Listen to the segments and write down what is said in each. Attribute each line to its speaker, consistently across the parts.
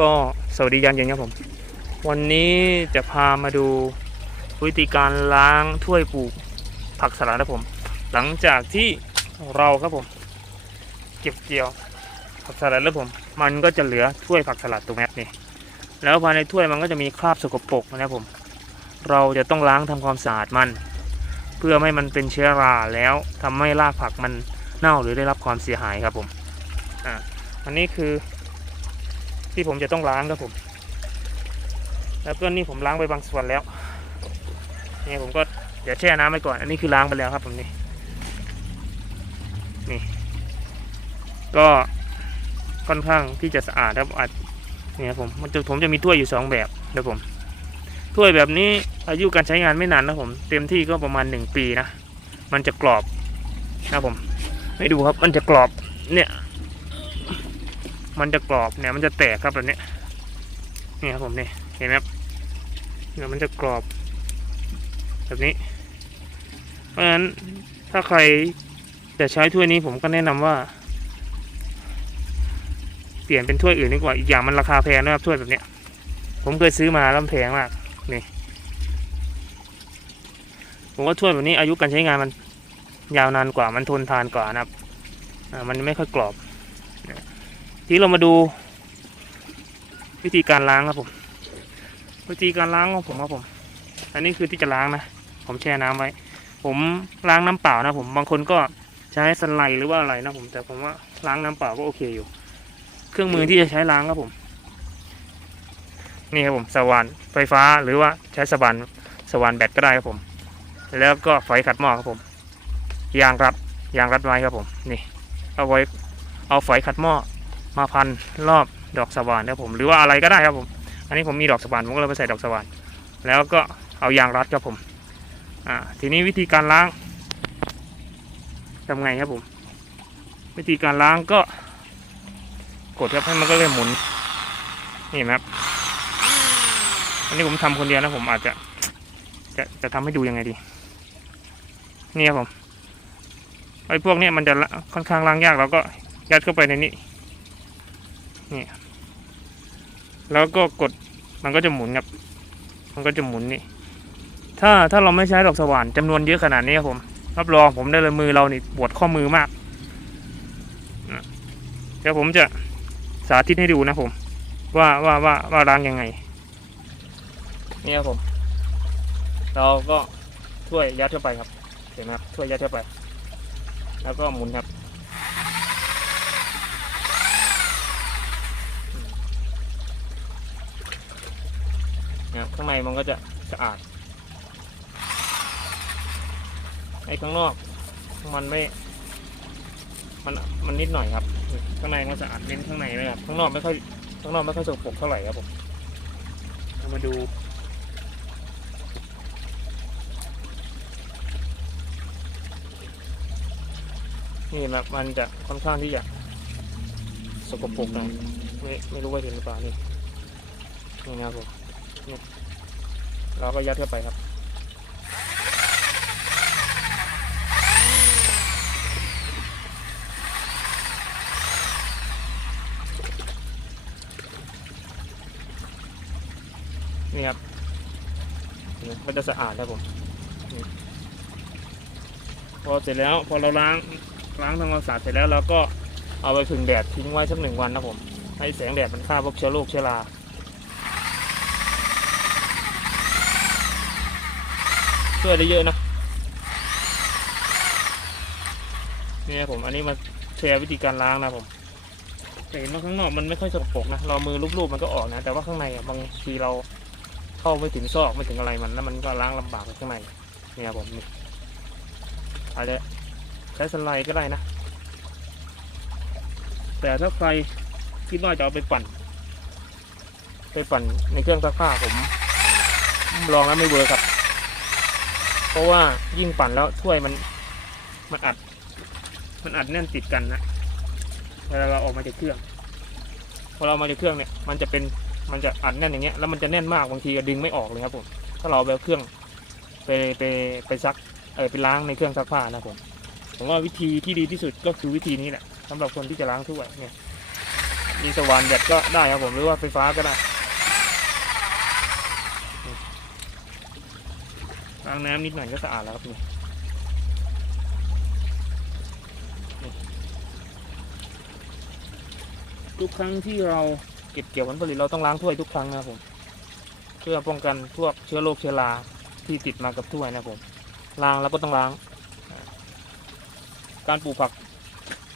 Speaker 1: ก็สวัสดียามเย็นครับผม วันนี้จะพามาดูวิธีการล้างถ้วยปลูกผักสลัดนะผม หลังจากที่เราครับผม เก็บเกี่ยวผักสลัดแล้วผม มันก็จะเหลือถ้วยผักสลัดตรงนี้นี่แล้วภายในถ้วยมันก็จะมีคราบสกปรกนะครับผม เราจะต้องล้างทำความสะอาดมัน เพื่อไม่ให้มันเป็นเชื้อราแล้วทำให้รากผักมันเน่าหรือได้รับความเสียหายครับผมอ่าอันนี้คือ ที่ผมจะต้องล้างครับผม แล้วก็นี่ผมล้างไปบางส่วนแล้วนี่ผมก็เดี๋ยวแช่น้ำไปก่อน อันนี้คือล้างไปแล้วครับผมนี่นี่ ก็ค่อนข้างที่จะสะอาดครับอาจเนี่ยผมมันจะผมจะมีถ้วยอยู่สองแบบนะผมถ้วยแบบนี้อายุการใช้งานไม่นานนะผม เต็มที่ก็ประมาณหนึ่งปีนะ มันจะกรอบนะผมให้ดูครับมันจะกรอบเนี่ย มันจะกรอบเนี่ยมันจะแตกครับแบบนี้นี่ครับผมนี่เห็นไหมครับเนี่ยมันจะกรอบ แบบนี้ เพราะฉะนั้นถ้าใครจะใช้ถ้วยนี้ผมก็แนะนำว่า เปลี่ยนเป็นถ้วยอื่นดีกว่าอีกอย่างมันราคาแพงนะครับถ้วยแบบเนี้ย ผมเคยซื้อมาแล้วแพงมากนี่ผมว่าถ้วยแบบนี้อายุการใช้งานมันยาวนานกว่ามันทนทานกว่านะครับอ่ามันไม่ค่อยกรอบ ทีเรามาดู วิธีการล้างครับผม วิธีการล้างของผมครับผม อันนี้คือที่จะล้างนะ ผมแช่น้ำไว้ ผมล้างน้ำเปล่านะผม บางคนก็ใช้สไลด์หรือว่าอะไรนะผม แต่ผมว่าล้างน้ำเปล่าก็โอเคอยู่ เครื่องมือที่จะใช้ล้างครับผม นี่ครับผม สว่านไฟฟ้าหรือว่าใช้สว่านสว่านแบตก็ได้ครับผม แล้วก็ไฟขัดหม้อครับผม ยางรัด ยางรัดไว้ครับผม นี่ เอาไว้ เอาไฟขัดหม้อ มาพันรอบดอกสว่านนะครับผมหรือว่าอะไรก็ได้ครับผม อันนี้ผมมีดอกสว่านผมก็เลยไปใส่ดอกสว่านแล้วก็เอายางรัดครับผมอ่าทีนี้วิธีการล้างทำไงครับผม วิธีการล้างก็ กดครับให้มันก็เลยหมุนนี่นไหมครับ อันนี้ผมทำคนเดียวนะผมอาจจะ จะจะทำให้ดูยังไงดี นี่ครับผมไอ้พวกนี้มันจะค่อนข้างล้างยากเราก็ยัดเข้าไปในนี้ นี่แล้วก็กดมันก็จะหมุนครับ มันก็จะหมุนนี่ ถ้าถ้าเราไม่ใช้ดอกสว่านจำนวนเยอะขนาดนี้ครับผมรับรองผมได้เลยมือเรานี่ปวดข้อมือมากเดี๋ยวผมจะสาธิตให้ดูนะผม ว่าว่าว่าว่าล้างยังไงนี่ครับผม เราก็ถ้วยยัดเข้าไปครับเห็นไหมครับถ้วยยัดเข้าไป แล้วก็หมุนครับ นะครับ ข้างในมันก็จะสะอาดไอ้ข้างนอกมันไม่ มันมันนิดหน่อยครับ ข้างในมันสะอาดเน้นข้างในเลยครับข้างนอกไม่ค่อยข้างนอกไม่ค่อยสกปรกเท่าไหร่ครับผมเรามาดูนี่แบบมันจะค่อนข้างที่จะสกปรกหน่อยไม่ไม่รู้ว่าเห็นหรือเปล่านี่นี่นะครับผม เราก็ยัดเข้าไปครับ นี่ครับนี่ก็จะสะอาดครับผมพอเสร็จแล้วพอเราล้างล้างทำความสะอาดเสร็จแล้วเราก็เอาไปผึ่งแดดทิ้งไว้สักหนึ่งวันนะผม ให้แสงแดดมันฆ่าพวกเชื้อโรคเชื้อรา ช่วยได้เยอะนะนี่ผมอันนี้มาแชร์วิธีการล้างนะผมแต่เห็นว่าข้างนอกมันไม่ค่อยสกปรกนะเรามือลูบๆมันก็ออกนะ แต่ว่าข้างในบางทีเราเข้าไม่ถึงซอกไม่ถึงอะไรมันแล้วมันก็ล้างลำบากข้างในเนี่ครับผมนี่อาจจะใช้สไลด์ก็ได้นะ แต่ถ้าใครคิดว่าจะเอาไปปั่น ไปปั่นในเครื่องซักผ้าผมลองแล้วไม่เวิร์ครับ เพราะว่ายิ่งปั่นแล้วถ้วยมันมันอัด มันอัดแน่นติดกันนะเวลาเราออกมาจากเครื่องพอเราเอามาจากเครื่องเนี่ยมันจะเป็นมันจะอัดแน่นอย่างเงี้ยแล้วมันจะแน่นมากบางทีดึงไม่ออกเลยครับผมถ้าเราเอาไปเครื่องไปไปไปซักเออไปล้างในเครื่องซักผ้านะผมผมว่าวิธีที่ดีที่สุดก็คือวิธีนี้แหละสำหรับคนที่จะล้างถ้วยเนี่ยมีสว่านแบตก็ได้ครับผมหรือว่าไฟฟ้าก็ได้ ล้างน้ำนิดหน่อยก็สะอาดแล้วครับนี่ทุกครั้งที่เราเก็บเกี่ยวผลผลิตเราต้องล้างถ้วยทุกครั้งนะครับผม เพื่อป้องกันพวกเชื้อโรคเชื้อราที่ติดมากับถ้วยนะครับผมล้างแล้วก็ต้องล้าง การปลูกผัก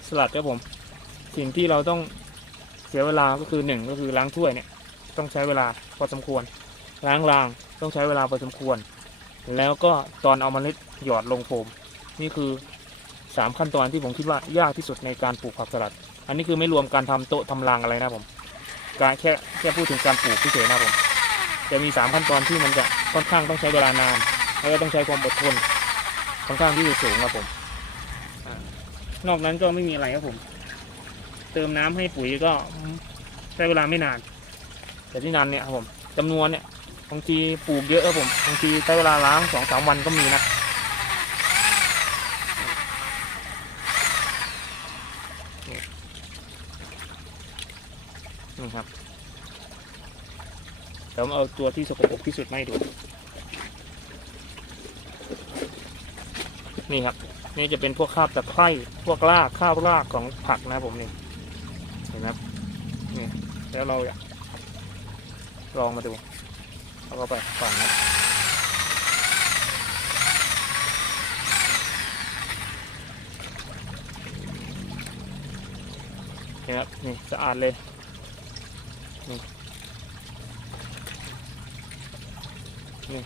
Speaker 1: สลัดครับผม สิ่งที่เราต้องเสียเวลาก็คือหนึ่งก็คือล้างถ้วยเนี่ย ต้องใช้เวลาพอสมควร ล้างรางต้องใช้เวลาพอสมควร แล้วก็ตอนเอาเมล็ดหยอดลงโฟมนี่คือสามขั้นตอนที่ผมคิดว่ายากที่สุดในการปลูกผักสลัด อันนี้คือไม่รวมการทำโต๊ะทำรางอะไรนะผมการแค่แค่พูดถึงการปลูกเฉยๆนะผมจะมีสามขั้นตอนที่มันจะค่อนข้างต้องใช้เวลานานแล้วก็ต้องใช้ความอดทนค่อนข้างที่จะสูงครับผมอนอกนั้นก็ไม่มีอะไรครับผม เติมน้ำให้ปุ๋ยก็ใช้เวลาไม่นาน แต่ที่นานเนี่ยครับผมจำนวนเนี่ย บางทีปลูกเยอะครับผมบางทีใช้เวลาล้างสองสามวันก็มีนะนี่ครับเดี๋ยวเอาตัวที่สกปรกที่สุดมาให้ดู นี่ครับ นี่จะเป็นพวกคราบตะไคร่พวกรากคราบรากของผักนะผมนี่เห็นไหมครับนี่แล้วเราอยากลองมาดู เอาเข้าไปฝั่งนี้นไหมครับนี่สะอาดเลยนี่นี่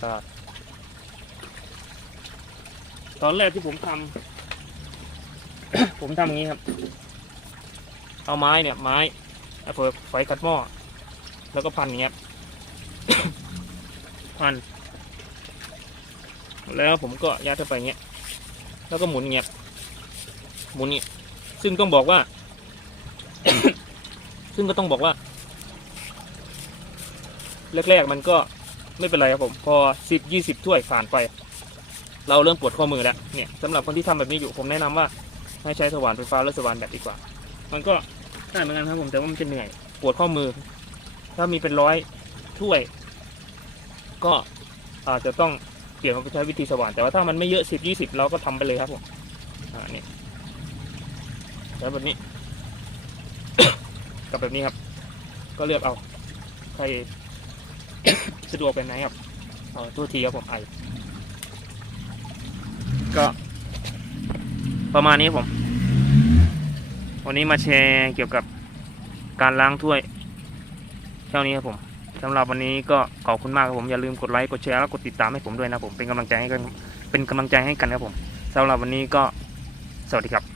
Speaker 1: สะอาดตอนแรกที่ผมทำ ผมทำอย่างนี้ครับ เอาไม้เนี่ยไม้เอาเปิดไฟขัดหม้อ แล้วก็พันเงี้ยพัน แล้วผมก็ยัดเข้าไปเงี้ย แล้วก็หมุนเงี้ย หมุนเนี่ยซึ่งต้องบอกว่า ซึ่งก็ต้องบอกว่า แรกๆมันก็ไม่เป็นไรครับผม พอสิบยี่สิบถ้วยผ่านไป เราเริ่มปวดข้อมือแล้ว เนี่ยสำหรับคนที่ทำแบบนี้อยู่ ผมแนะนำว่าให้ใช้สว่านไฟฟ้าหรือสว่านแบตดีกว่า มันก็ได้เหมือนกันครับผม แต่ว่ามันจะเหนื่อย ปวดข้อมือ ถ้ามีเป็นร้อยถ้วย ก็อาจจะต้องเปลี่ยนมาใช้วิธีสว่าน แต่ว่าถ้ามันไม่เยอะสิบยี่สิบเราก็ทำไปเลยครับผมอ่านี่แล้วแบบนี้ กับแบบนี้ครับ ก็เลือกเอาใครสะดวกเป็นไหนครับเออตัวทีครับผมไอก็ประมาณนี้ครับผม วันนี้มาแชร์เกี่ยวกับการล้างถ้วย เท่านี้ครับผมสำหรับวันนี้ก็ขอบคุณมากครับผมอย่าลืมกดไลค์กดแชร์แล้วกดติดตามให้ผมด้วยนะผมเป็นกำลังใจให้กันเป็นกำลังใจให้กันครับผมสำหรับวันนี้ก็สวัสดีครับ